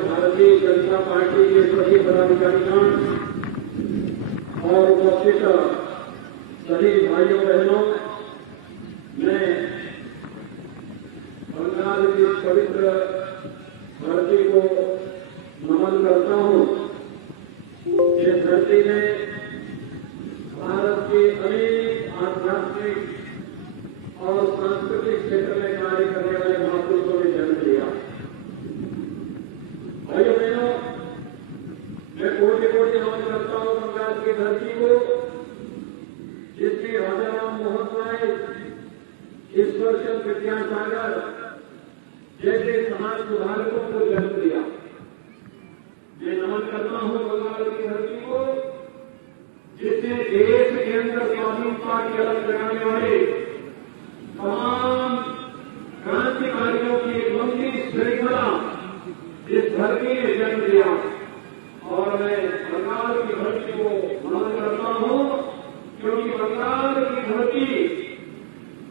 Bharatiya Janata party के सभी पदाधिकारीगण और उपस्थित सभी भाइयों बहनों, मैं बंगाल की पवित्र धरती को नमन करता हूं। इस धरती ने भारत के अनेक आध्यात्मिक और सांस्कृतिक क्षेत्र में कार्य करने वाले महापुरुषों ने जन्म लिया। भाइयों बहनों, मैं कोटि कोटि नमन करता हूं बंगाल की धरती को, जिसने राजाराम मोहन राय, ईश्वरचंद्र विद्यासागर जैसे समाज सुधारकों को जन्म दिया। मैं नमन करता हूं बंगाल की धरती को, जिसने देश के अंदर स्वाधीनता की अलग लगाने वाले तमाम क्रांतिकारियों की एक लंबी श्रृंखला इस धरती ने जन्म दिया। और मैं बंगाल की धरती को नमन करता हूं, क्योंकि बंगाल की धरती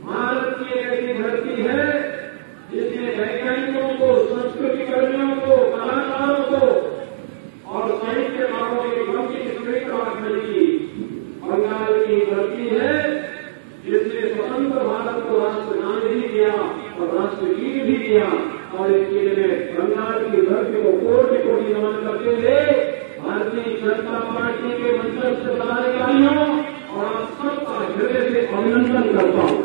भारत की एक ऐसी धरती है जिसने वैज्ञानिकों को, संस्कृति कर्मियों को, कलाकारों को और साहित्यकारों की लंबी श्रृंखला मिली। बंगाल की धरती है जिसने स्वतंत्र भारत को राष्ट्रगान भी दिया और राष्ट्रगीत भी दिया। और इसके लिए बंगाल की धरती को कोटि कोटि नमन करते हुए भारतीय जनता पार्टी के मंच पदाधिकारियों और आप सबका हृदय से अभिनंदन करता हूं।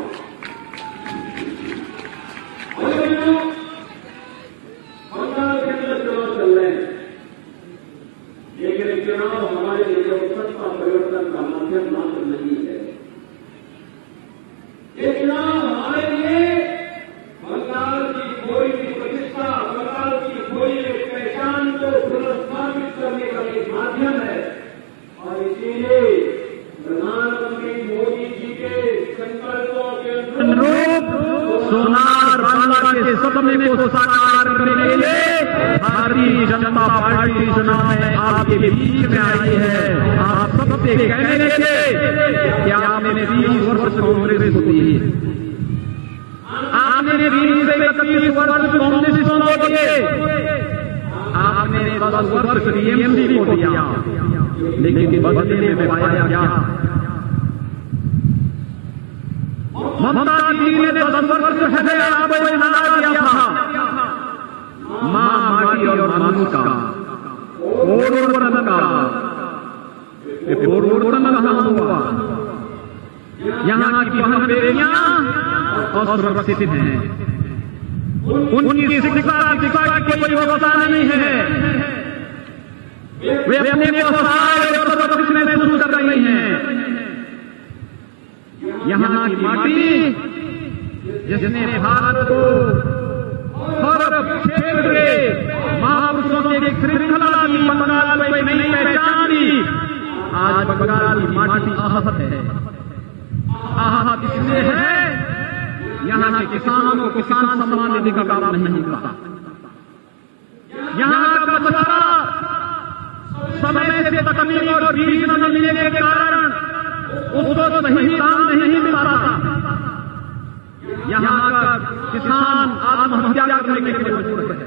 बंगाल के अंदर चुनाव चल रहे हैं, लेकिन चुनाव हमारे लिए सत्ता परिवर्तन का माध्यम मात्र नहीं है। ये चुनाव हमारे लिए बंगाल की खोई हुई प्रतिष्ठा, बंगाल की खोई हुई पहचान को पुनर्स्थापित करने का एक माध्यम है। और इसीलिए प्रधानमंत्री मोदी जी के संकल्पों के अनुरूप सोनार बांग्ला के सपने को साकार करने के लिए भारतीय जनता पार्टी चुनाव में आपके बीच में आई है। आप सबसे कहने लगे कि आपने 20 वर्ष कांग्रेस को दी, आपने 20 से 31 वर्ष कम्युनिस्टों को दिए, आपने 10 वर्ष टीएमसी को दिया, लेकिन बदले में पाया क्या? ममता जी ने 10 वर्ष पहले आपको बना दिया था मां, माटी और मानुष का परिवर्तन कहां हुआ? यहाँ की बहन बेटियां असुरक्षित हैं, उनकी शिक्षा की कोई व्यवस्था नहीं है, वे अपने व्यवसाय में शुरू कर रही हैं। यहाँ की माटी जिसने भारत को हर क्षेत्र के महापुरुषों की एक श्रृंखला की बंगाल को एक नई पहचान दी, आज बंगाल की माटी आहत है। आहत इसलिए है यहाँ के किसानों को किसान सम्मान निधि का काम नहीं मिलता। यहाँ का मसला समय से तकनीक और बीज न मिलने के कारण उसको सही दाम नहीं मिल रहा। यहाँ का किसान आत्महत्या करने के लिए मजबूर है,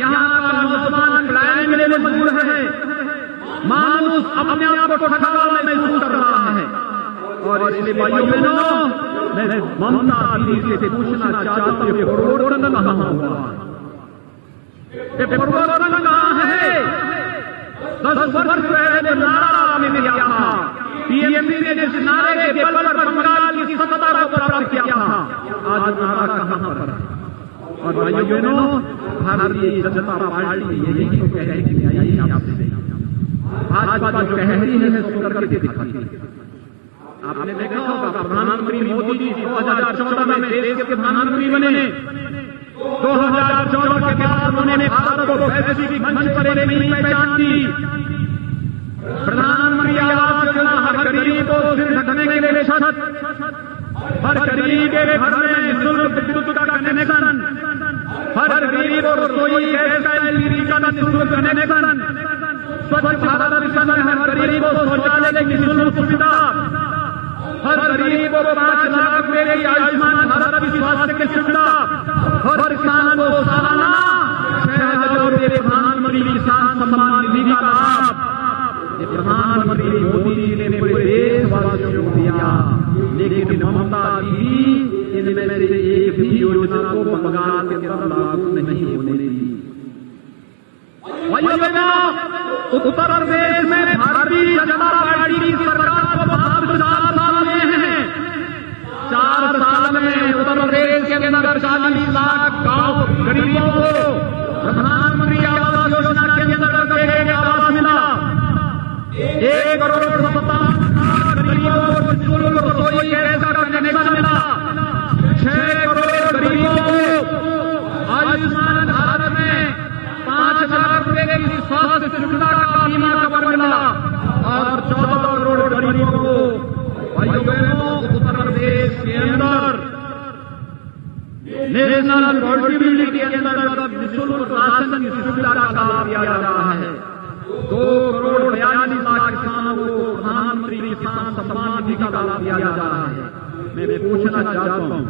यहाँ का नौजवान पलायन के लिए मजबूर है, मानुष अपने आप को ठगा महसूस कर रहा है। और इसलिए भाइयों बहनों, मैं ममता दीदी से पूछना चाहता हूं, ये परिवर्तन कहां हुआ? ये परिवर्तन कहां 10 वर्ष पहले जो नारा आपने दिया था, टीएमसी ने जिस नारे के बल पर बंगाल की सत्ता को प्राप्त किया था, आज नारा कहां पर? और भाइयों बहनों, भारतीय जनता पार्टी यही तो कह रही है आपसे, भाजपा जो कह रही है सुन करके दिखाती है। आपने देखा होगा प्रधानमंत्री मोदी जी 2014 में देश के प्रधानमंत्री बने। 2014 के बाद उन्होंने भारत को वैश्विक मंच पर एक नई पहचान दी। प्रधानमंत्री आवास योजना, हर गरीब को सिर ढकने के लिए छत, हर गरीब के घर में निःशुल्क विद्युत का कनेक्शन, हर गरीब को रसोई गैस का एलपीजी का निःशुल्क कनेक्शन, स्वच्छ भारत मिशन में हर गरीब को शौचालय की निःशुल्क सुविधा, हर गरीब को 5 लाख रुपए की आयुष्मान भारत की स्वास्थ्य की सुविधा, हर किसान को सालाना 6,000 रुपए प्रधानमंत्री किसान सम्मान निधि का लाभ प्रधानमंत्री मोदी जी ने पूरे देशवासियों को दिया। लेकिन ममता जी इनमें से एक भी योजना को बंगाल के अंदर लागू नहीं होने दी। उत्तर प्रदेश में भारतीय जनता पार्टी की सरकार को 4 साल में है। 4 साल में उत्तर प्रदेश के अंदर 40 लाख गांव गरीबों को प्रधानमंत्री आवास योजना के अंतर्गत एक आवास मिला। 1 करोड़ 57 लाख गरीबों को निःशुल्क रसोई गैस का कनेक्शन मिला। 6 करोड़ गरीबों को आयुष्मान भारत में 5 लाख रुपए की स्वास्थ्य सुविधा का बीमा कवर मिला और 14 करोड़ गरीबों को भाइयों बहनों उत्तर प्रदेश के अंदर नेशनल पोर्टेबिलिटी के अंतर्गत निःशुल्क राशन की सुविधा का लाभ दिया जा रहा है। 2 करोड़ 42 लाख किसानों को प्रधानमंत्री किसान सम्मान निधि का लाभ दिया जा रहा है। मैं पूछना चाहता हूं,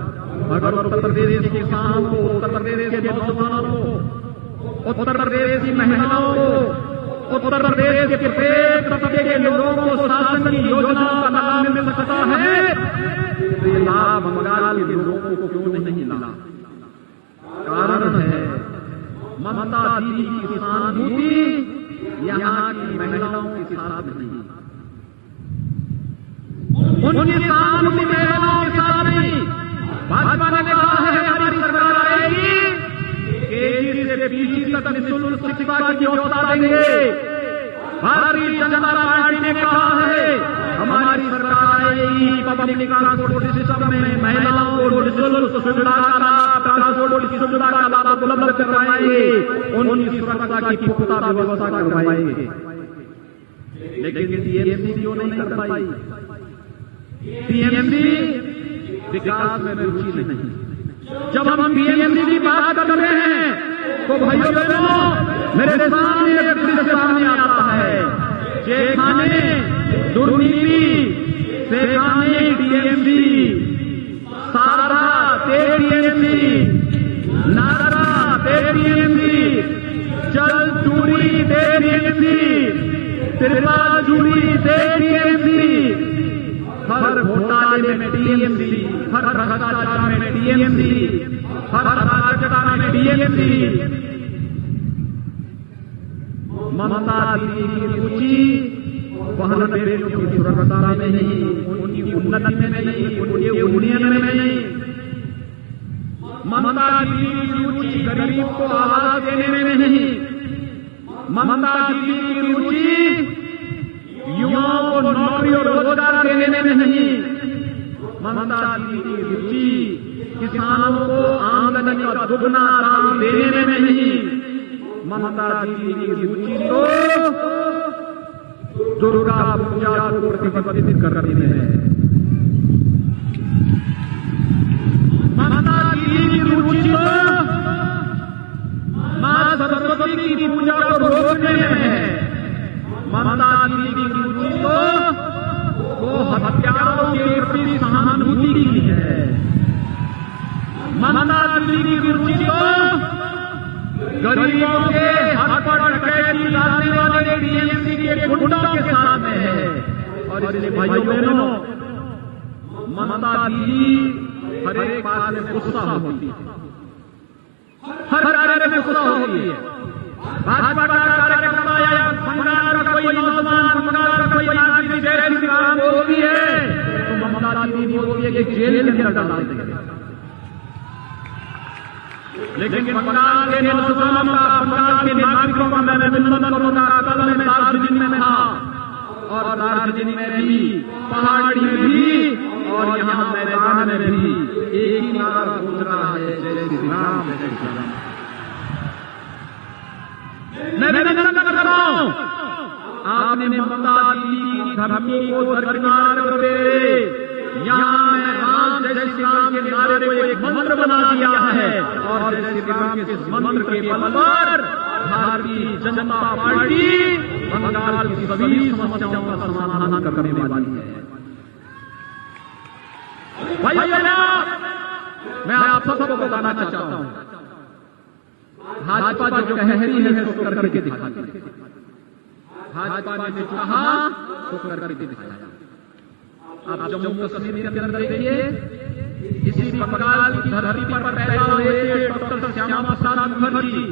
अगर उत्तर प्रदेश के किसानों को, उत्तर प्रदेश के नौजवानों को, उत्तर प्रदेश की महिलाओं को, उत्तर प्रदेश के प्रत्येक तबके के लोगों को शासन की योजनाओं का लाभ मिल सकता है, ये लाभ बंगाल के लोगों को क्यों नहीं मिला? कारण है ममता दीदी की सहानुभूति यहाँ की महिलाओं के साथ नहीं, उनकी सहानुभूति महिलाओं के साथ नहीं। भाजपा ने कहा है हमारी सरकार आएगी, केजी से पीजी तक निःशुल्क शिक्षा की व्यवस्था देंगे। भारतीय जनता पार्टी ने कहा है हमारी सरकार आएगी, पब्लिक ट्रांसपोर्ट सिस्टम में महिलाओं को निःशुल्क सुविधा का लाभ, ट्रांसपोर्ट की सुविधा का लाभ उपलब्ध करवाएंगे, उनकी सुरक्षा की पुख्ता व्यवस्था करवाएंगे। लेकिन टीएमसी क्यों नहीं कर पाई? टीएमसी विकास में रुचि नहीं। जब हम टीएमसी की बात कर रहे हैं तो भाइयों बहनों मेरे सामने एक दृश्य सामने आता है। शेखाने दुर्नीति, शेखाने टीएमसी, सारा टीएमसी, नारा टीएमसी, जल चूरी टीएमसी, तिरपाल चूरी टीएमसी, हर घोटाले में टीएमसी, हर भ्रष्टाचार में टीएमसी, हर अराजकता में टीएमसी। ममता दीदी की रुचि बहन बेटियों की सुरक्षा में नहीं, उनकी उन्नति में नहीं, उनके उन्नयन में नहीं। ममता दीदी की रुचि गरीब को आवास देने में नहीं। ममता दीदी की रुचि युवाओं को नौकरी और रोजगार देने में नहीं। ममता दीदी की रुचि किसानों को आमदनी का दुगना दाम देने में नहीं। ममता दीदी की रुचि तो दुर्गा पूजा को प्रतिबंधित करने में है। ममता दीदी की रुचि तो मां सरस्वती की पूजा को रोकने में है। ममता दीदी की रुचि तो वो हत्यारों के प्रति सहानुभूति की है। ममता दीदी की रुचि तो गरीबों के हक पर डकैती डालने वाले टीएमसी के गुंडों के साथ है। और इसलिए भाइयों बहनों ममता दीदी हर एक बात में गुस्सा होती है, हर कार्य में गुस्सा होती है। भाजपा का कार्यकर्ता या बंगाल का जेल के अंदर डाल देंगे। लेकिन बंगाल के नौजवानों का, बंगाल के नागरिकों का मैं अभिनंदन करूंगा। कल मैं दार्जिलिंग में था और दार्जिलिंग में भी, पहाड़ी में भी और यहाँ मैदान में भी एक ही नारा गूंज रहा है, जय श्री राम, जय श्री राम। मैं अभिनंदन कर रहा हूं, आपने ममता दीदी की धरती को दरकिनार कर दे यहाँ मैं राम जय श्री राम के नारे को एक मंत्र बना दिया है और जय श्री राम के मंत्र के बल पर भारतीय जनता पार्टी बंगाल की सभी समस्याओं का समाधान करने वाली है। भाइयों, मैं आप सबको बताना चाहता हूं, भाजपा जो कह रही है उसको करके दिखाती है। भाजपा ने जो कहा तो करके दिखाया। आप जम्मू कश्मीर के अंदर देखिए, इसी बंगाल की धरती पर पैदा हुए डॉक्टर श्यामा प्रसाद मुखर्जी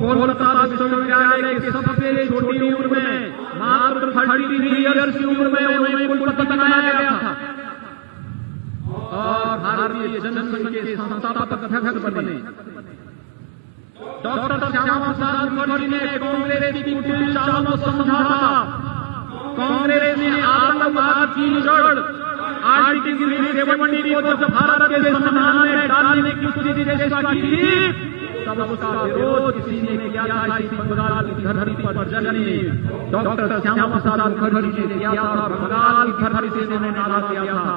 कोलकाता विश्वविद्यालय के सबसे छोटी उम्र में, मात्र 33 ईयर्स की उम्र में उन्हें कुलपति बनाया गया था और भारतीय जनसंघ के संस्थापक अध्यक्ष बने। डॉक्टर श्यामा प्रसाद मुखर्जी ने कांग्रेस की कुटिल चालों को समझा था। कांग्रेस ने आतंकवाद की जड़ आर्टिकल 70 को जब भारत के संविधान में डालने की चेष्टा की थी, तब उसका विरोध किसी ने किया था। इसी बंगाल की धरती पर जननी डॉक्टर श्यामा प्रसाद मुखर्जी ने किया था और बंगाल की धरती से उन्होंने नारा किया था,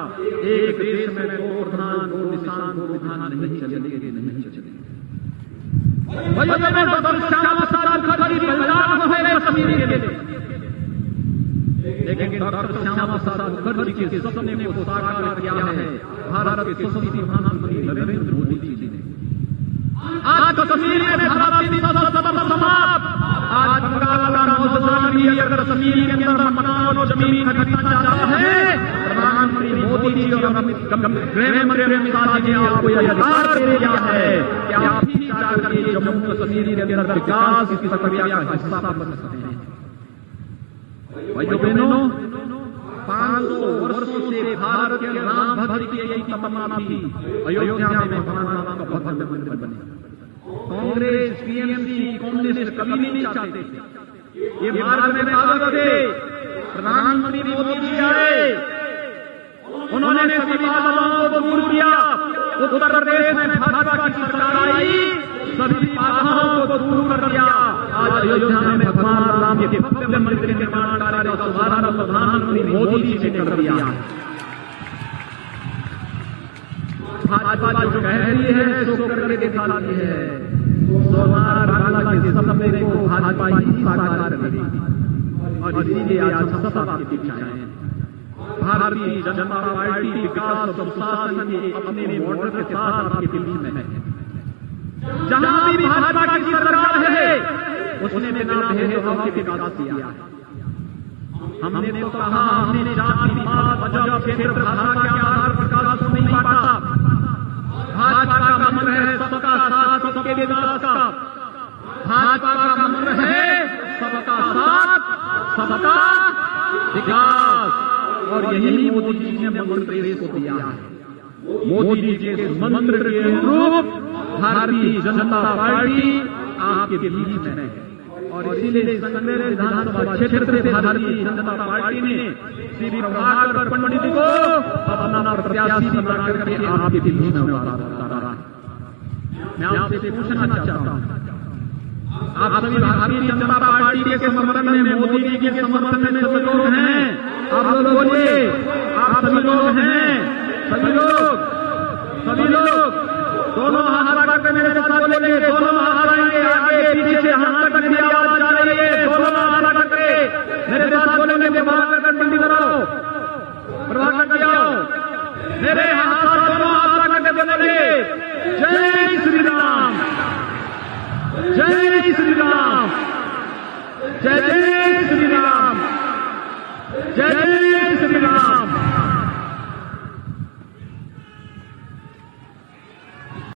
एक देश में दो प्रधान, दो निशान, दो विधान नहीं चलेंगे, नहीं चलेंगे। डॉक्टर श्यामा प्रसाद मुखर्जी बलिदान है कश्मीर के लिए, लेकिन डॉक्टर श्यामा प्रसाद मुखर्जी के सपने को साकार किया है भारत के यशस्वी प्रधानमंत्री नरेंद्र मोदी जी ने। आज कश्मीर में भारत समाप्त। आज बंगाल का नौजवान भी अगर कश्मीर के अंदर मकान और जमीन खरीदना चाहता है, प्रधानमंत्री मोदी जी और गृह मंत्री अमित शाह जी ने आपको यह अधिकार दे दिया है कि आप भी जाकर के जम्मू कश्मीर के अंदर विकास की प्रक्रिया का हिस्सा बन सकते हैं। भाइयों बहनों, 500 वर्षों से भारत के राम भक्त की यही तमन्ना थी, अयोध्या में भगवान राम का भव्य मंदिर बने। कांग्रेस, टीएमसी, कम्युनिस्ट कभी नहीं चाहते थे। ये मार्ग में पागल थे। प्रधानमंत्री मोदी जी आए, उन्होंने सभी बाधाओं को दूर किया। उत्तर प्रदेश में भाजपा की सरकार आई, सभी बाधाओं को दूर कर दिया। आज अयोध्या में भगवान राम के भव्य मंदिर के निर्माण कार्य का शुभारंभ प्रधानमंत्री मोदी जी ने कर दिया। भाजपा जो कह रही है सो करके दिखाती है। सोनार बांग्ला के सपने को भाजपा ही साकार करेगी और इसीलिए आज हम सब आपके पीछे आए हैं। भारतीय जनता पार्टी विकास और सुशासन के अपने मॉडल के साथ आपके बीच में है। जहां भी भाजपा की सरकार है उसने बिना भेदभाव के विकास किया। हमने तो कहा, हमने जाति, पात, मजहब, क्षेत्र, भाषा के आधार पर विकास को नहीं बांटा। भाजपा का मंत्र है सबका साथ, सबके विकास का। भाजपा का मंत्र है सबका साथ, सबका विकास और यही मोदी जी ने मंत्र देश को दिया है। मोदी जी के मंत्र के अनुरूप भारतीय जनता पार्टी आपके बीच में है और इसीलिए संगमेर विधानसभा क्षेत्र से भारतीय जनता पार्टी ने श्री प्रभाकर पंडित जी को अपना प्रत्याशी बनाकर के आपके बीच में उतारा। मैं आपसे पूछना चाहता हूं, आप सभी भारतीय जनता पार्टी के समर्थन में, मोदी जी के समर्थन में सभी लोग हैं। आप लोग बोलिए, आप सभी लोग हैं, सभी लोग, सभी लोग दोनों हाथ लगा मेरे साथ बोलेंगे। दोनों हाथ आएंगे, आगे पीछे हाथ तक की आवाज जा रही है। दोनों हाथ लगा के मेरे साथ बोलेंगे, प्रभाकर पंडित कराओ, प्रभाकर कराओ। मेरे हाथ दोनों हाथ लगा के बोलेंगे, जय श्री राम, जय श्री राम, जय जय श्री राम, जय